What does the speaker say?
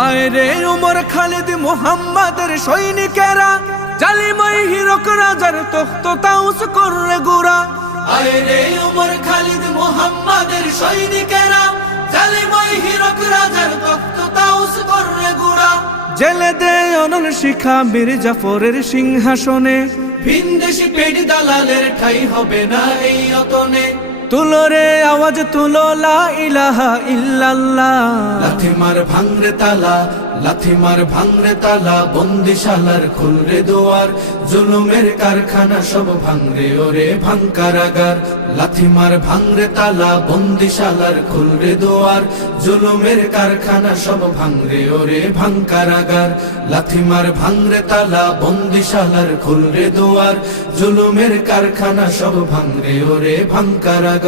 আয় রে উমর খালিদ মুহাম্মাদের সৈনিকেরা, জালিমাই হিরক রাজার তখ্ত তাউস করে গুরা। আয় রে উমর খালিদ মুহাম্মাদের সৈনিকেরা, জালিমাই হিরক রাজার তখ্ত তাউস করে গুরা। জেলে দে অনল শিখা বীর জাফরের সিংহাসনে, ভিনদেশি পেট দালালের ঠাই হবে না এই অতনে। তুলো রে আওয়াজ তুলো লা ইলাহা ইল্লাল্লাহ। লাথি মার ভাঙরে তালা, লাথি মার ভাঙরে তালা, বন্দিশালার খুলরে দুয়ার। জুলুমের কারখানা সব ভাঙরে ওরে ভাঙ কারাগার। লাথি মার ভাঙরে তালা, বন্দিশালার খুলরে দুয়ার। জুলুমের কারখানা সব ভাঙরে ওরে ভাঙ কারাগার। লাথি মার ভাঙরে তালা, বন্দিশালার খুলরে দুয়ার। জুলুমের কারখানা সব ভাঙরে ওরে ভাঙ কারাগার।